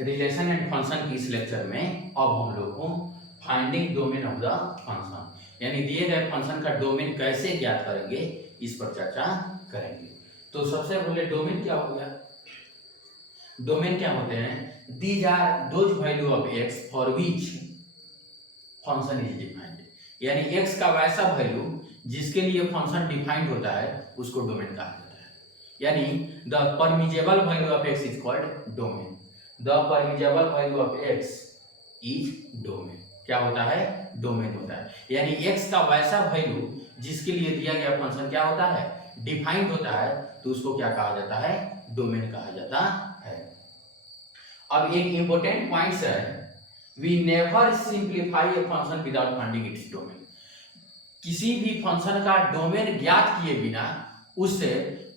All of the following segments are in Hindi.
रिलेशन एंड फंक्शन की इस लेक्चर में अब हम लोग को finding domain of the function यानी दिए गए फंक्शन का डोमेन कैसे ज्ञात करेंगे इस पर चर्चा करेंगे। तो सबसे पहले डोमेन क्या हो गया। डोमेन क्या होते हैं, these are those value of x for which function is defined, यानी एक्स का वैसा वैल्यू जिसके लिए फंक्शन डिफाइंड होता है उसको डोमेन कहा जाता है। यानी the permissible value of X is called domain. The permissible value of X is domain. क्या होता है, डोमेन होता है। यानी एक्स का वैसा वैल्यू जिसके लिए दिया गया फंक्शन क्या होता है, डिफाइंड होता है, तो उसको क्या कहा जाता है, डोमेन कहा जाता है। अब एक इंपॉर्टेंट पॉइंट है, we never simplify a function without finding its domain. किसी भी फंक्शन का डोमेन ज्ञात किए बिना उससे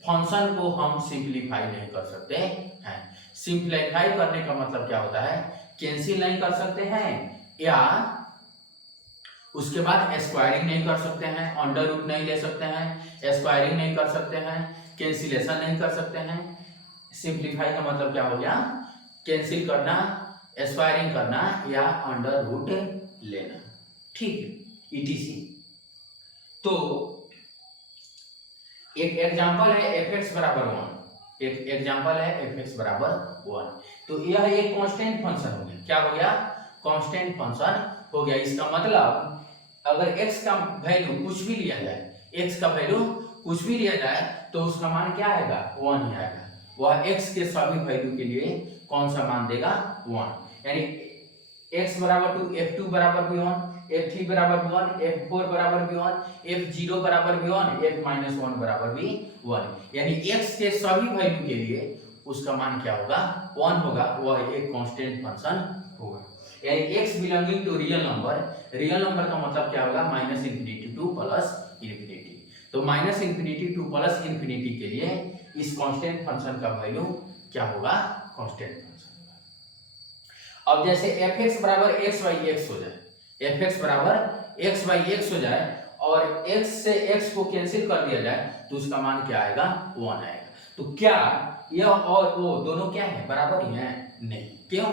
फंक्शन को हम सिंप्लीफाई नहीं कर सकते हैं। सिंप्लीफाई करने का मतलब क्या होता है, कैंसिल नहीं कर सकते हैं, या उसके बाद स्क्वायरिंग नहीं कर सकते हैं, अंडर रूट नहीं ले सकते हैं, स्क्वायरिंग नहीं कर सकते हैं, कैंसिलेशन नहीं कर सकते हैं। सिंप्लीफाई का मतलब क्या हो गया, कैंसिल करना, स्क्वायरिंग करना या अंडर रूट लेना, ठीक है, ईटीसी। तो एक एग्जांपल है fx बराबर 1, एक एग्जांपल है fx बराबर 1। तो यह एक कांस्टेंट फंक्शन हो गया। क्या हो गया, कांस्टेंट फंक्शन हो गया। इसका मतलब अगर x का वैल्यू कुछ भी लिया जाए, x का वैल्यू कुछ भी लिया जाए तो उसका मान क्या आएगा, 1 ही आएगा। वह x के सभी वैल्यू के लिए कौन सा मान देगा, 1। यानी x बराबर 2, f2 बराबर भी 1, f3 बराबर भी 1, f4 बराबर भी 1, f0 बराबर भी 1, f-1 बराबर भी 1। यानी x के सभी वैल्यू के लिए उसका मान क्या होगा, 1 होगा। वह एक कांस्टेंट फंक्शन होगा। यानी x belonging to real number, real number का मतलब क्या होगा, -∞ टू +∞। तो -∞ टू +∞ के लिए इस कांस्टेंट फंक्शन का वैल्यू क्या होगा, कांस्टेंट फंक्शन। अब जैसे fx बराबर x/x हो जाए, fx बराबर x/x हो जाए और x से x को कैंसिल कर दिया जाए तो उसका मान क्या आएगा, 1 आएगा। तो क्या यह और वो दोनों क्या है, बराबर ही है? नहीं। क्यों?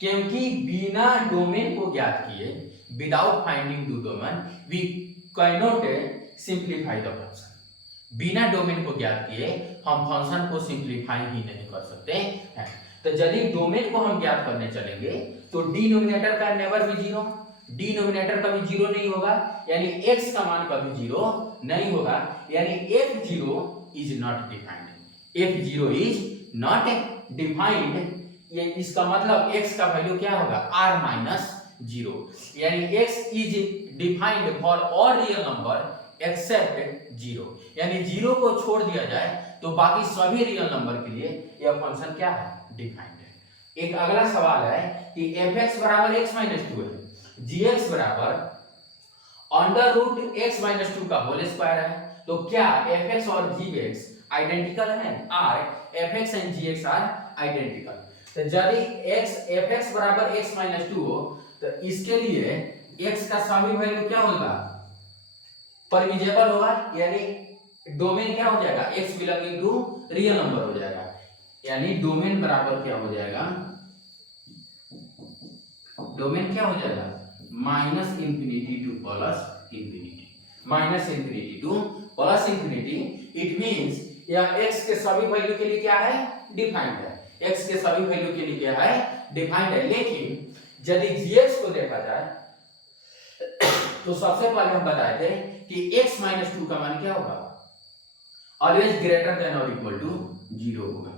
क्योंकि बिना डोमेन को ज्ञात किए, without finding the domain we can not simplify the function. बिना डोमेन को ज्ञात किए हम फंक्शन को सिंप्लीफाई ही नहीं कर सकते हैं। तो यदि डोमेन को हम ज्ञात करने चलेंगे तो डिनोमिनेटर का नेवर भी 0, डिनोमिनेटर कभी 0 नहीं होगा, यानी x का मान कभी 0 नहीं होगा। यानी f0 is not defined, f0 is not defined. ये इसका मतलब x का वैल्यू क्या होगा, r-0। यानी x is defined for all real number except 0। यानी 0 को छोड़ दिया जाए तो बाकी सभी रियल नंबर के लिए यह फंक्शन क्या है, डिफाइंड है। एक अगला सवाल है कि fx बराबर x-2 है, gx बराबर √x-2 का होल स्क्वायर है। तो क्या fx और gx आइडेंटिकल हैं? fx and gx are identical. तो यदि fx बराबर x-2 हो तो इसके लिए x का सभी वैल्यू क्या होगा, परमिजेबल होगा। यानी डोमेन क्या हो जाएगा, x belonging to real number हो जाएगा। यानी डोमेन बराबर क्या हो जाएगा, डोमेन क्या हो जाएगा, -∞ टू +∞। इट मींस यह x के सभी वैल्यू के लिए क्या है, डिफाइंड है। x के सभी वैल्यू के लिए क्या है, डिफाइंड है। लेकिन यदि gx को देखा जाए तो सबसे पहले हम बताए थे कि x-2 का मान क्या होगा, ऑलवेज ग्रेटर देन और इक्वल टू 0 होगा।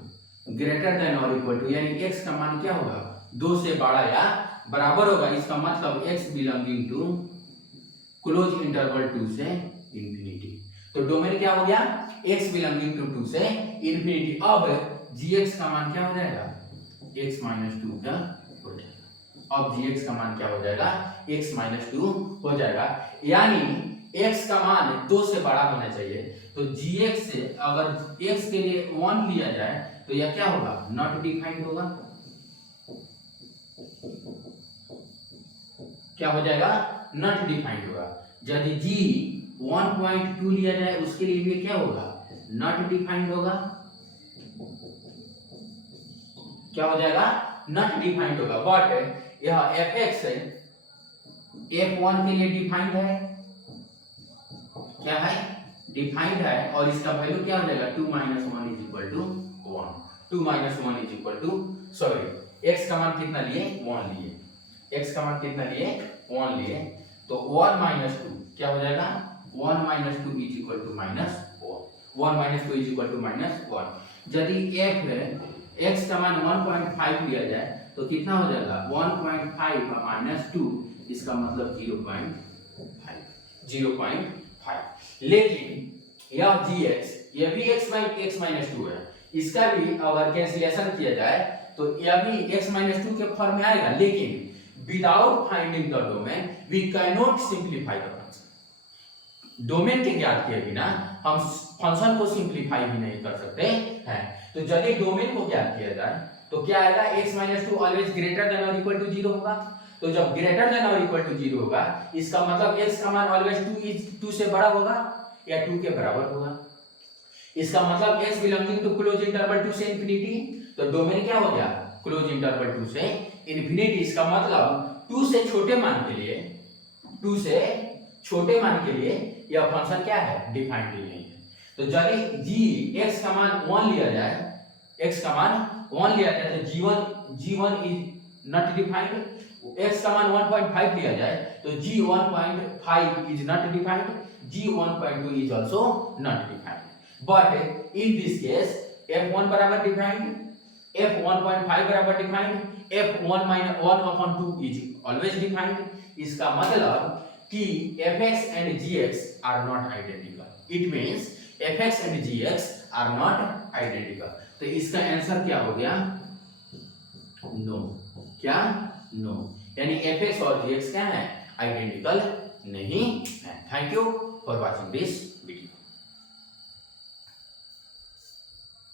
ग्रेटर देन और इक्वल टू यानी x का मान क्या होगा, 2 से बड़ा या बराबर होगा। इसका मतलब x belonging to close interval 2 से इंफिनिटी। तो डोमेन क्या हो गया, x बिलोंगिंग टू 2 से इंफिनिटी। अब gx का मान क्या हो जाएगा, x-2 का हो जाएगा। अब gx का मान क्या हो जाएगा, x-2 हो जाएगा। यानी x का मान 2 से बड़ा होना चाहिए। तो gx से अगर x के लिए 1 लिया जाए तो यह क्या होगा, नॉट डिफाइंड होगा। क्या हो जाएगा, नॉट डिफाइंड होगा। यदि g 1.2 लिया जाए उसके लिए भी क्या होगा, नॉट डिफाइंड होगा। क्या हो जाएगा, नॉट डिफाइंड होगा। बट यह fx f1 के लिए डिफाइंड है, क्या है, डिफाइंड है, और इसका वैल्यू क्या हो जाएगा 2 - 1 = 1, 2 - 1 = सॉरी x का मान कितना लिए 1 लिए, x का मान कितना लिए 1 लिए, तो 1 - 2 क्या हो जाएगा 1 - 2 = -1, 1 - 2 = -1। यदि f x का मान 1.5 लिया जाए तो कितना हो जाएगा 1.5 - 2, इसका मतलब 0.5। लेकिन यह gx ये भी x - 2 है, इसका भी अगर कैंसिलेशन किया जाए तो यह भी x - 2 के फॉर्म में आएगा, लेकिन without finding the domain we can not simplify the function. Domain के ज्ञात किए बिना हम फंक्शन को सिंप्लीफाई भी नहीं कर सकते हैं। तो यदि डोमेन को ज्ञात किया जाए तो क्या आएगा, x - 2 ऑलवेज ग्रेटर देन और इक्वल टू 0 होगा। तो जब ग्रेटर देन और इक्वल टू 0 होगा, इसका मतलब x का मान ऑलवेज 2 से बड़ा होगा या 2 के बराबर होगा। इसका मतलब x belonging to close interval 2 से इंफिनिटी, तो डोमेन क्या हो गया क्लोज इंटरवल 2 से इंफिनिटी। इसका मतलब 2 से छोटे मान के लिए, 2 से छोटे मान के लिए यह फंक्शन क्या है, डिफाइंड नहीं है। तो यदि g x का मान 1 लिया जाए, x का मान 1 लिया जाए तो g1 is not defined, x का मान 1.5 लिया जाए तो g1.5 is not defined, g1.2 is also not defined. But in this case f1 बराबर डिफाइंड, f1.5 बराबर defined, f1 - 1/2 is always defined. इसका मतलब कि fx and gx are not identical, it means fx and gx are not identical। तो इसका आंसर क्या हो गया, नो। क्या, नो, यानी fx और gx क्या है, आइडेंटिकल नहीं है। Thank you for watching this video.